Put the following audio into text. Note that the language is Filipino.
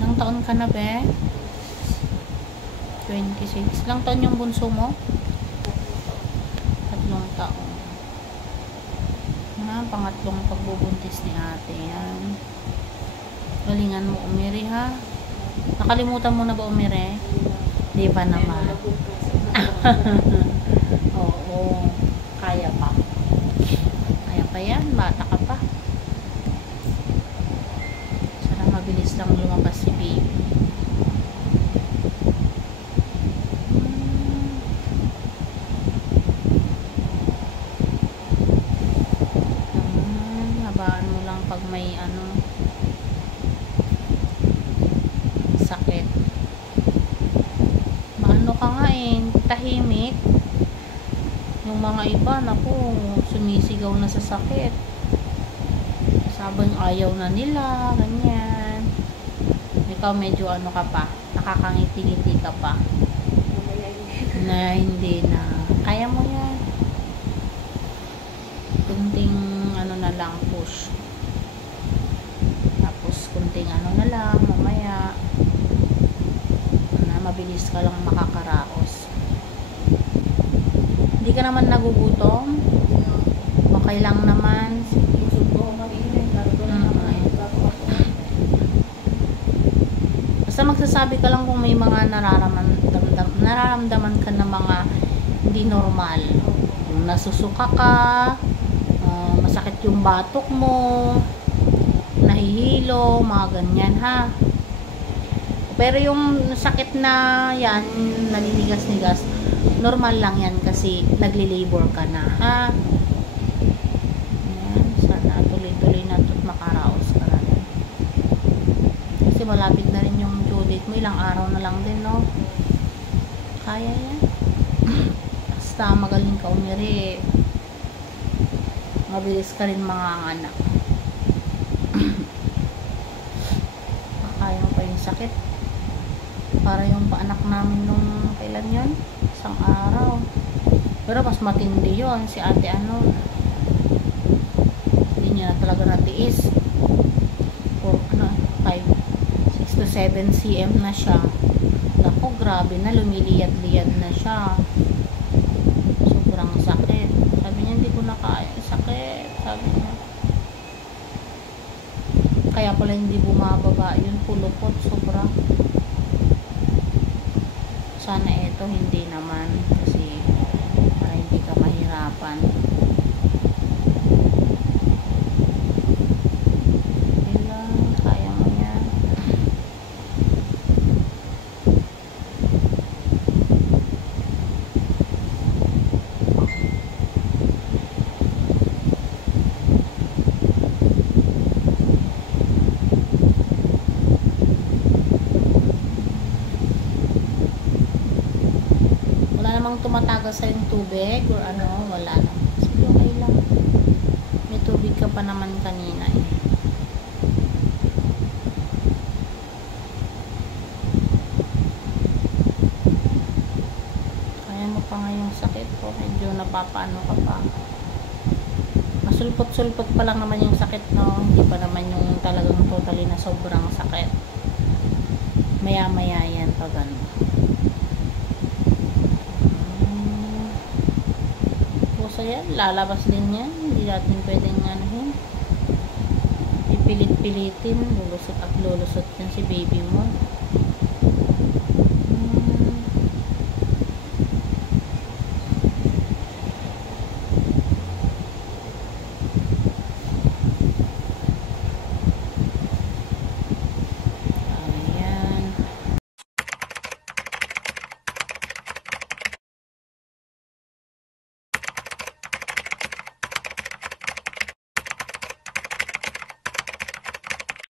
Ilang taon ka na, be? 26. Ilang taon yung bunso mo? 3 taon. Pangatlong pagbubuntis ni ate yan. Galingan mo umiri, ha? Nakalimutan mo na ba umiri? Di pa naman. Oo. Kaya pa. Kaya pa yan. Bata ka pa. Sana mabilis lang lumabas si baby. Habaan mo lang pag may sakit. Maano ka nga tahimik. Yung mga iba, naku, sumisigaw na sa sakit. Sabang ayaw na nila, ganyan. Ikaw medyo ka pa, nakakangiti-ngiti ka pa. Na hindi na. Kaya mo yan. Kunting na lang, push. Tapos kunting na lang, mamaya. Mabilis ka lang makakaraos. Hindi ka naman nagugutom? Okay lang naman. Basta magsasabi ka lang kung may mga nararamdaman ka na mga hindi normal. Kung nasusuka ka, masakit yung batok mo, nahihilo, mga ganyan, ha. Pero yung sakit na yan, naninigas-nigas, normal lang yan kasi nagli-labor ka na, ha. Ayan, sana tuloy-tuloy na ito't makaraos ka na rin. Kasi malapit na rin yung due date mo, ilang araw na lang din, no. Kaya yan. Basta magaling ka umiri, mabilis ka rin mga anak. Kaya mo pa yung sakit. Para yung paanak namin nung kailan yun? Isang araw. Pero mas matindi yun. Si ate hindi niya na talaga natiis. 6 to 7 cm na siya. Naku, grabe na. Lumiliyad-liyad na siya. Sobrang sakit. Sabi niya, hindi ko na kaya. Sakit. Sabi niya. Kaya pala hindi bumababa yun. Pulupot. Sobra. Sana ito hindi naman kasi para hindi ka mahirapan. Ilang kaya mo yan. Tumatagas sa yung tubig or wala na. Sige, okay lang. May tubig ka pa naman kanina Kaya mo pa nga yung sakit ko. Medyo napapaano ka pa. Masulpot-sulpot pa lang naman yung sakit, no? Hindi pa naman yung talagang totally na sobrang sakit. Maya-maya yan pag yan, lalabas din yan. Hindi natin pwedeng ipilit-pilitin, lulusot at lulusot yan si baby mo.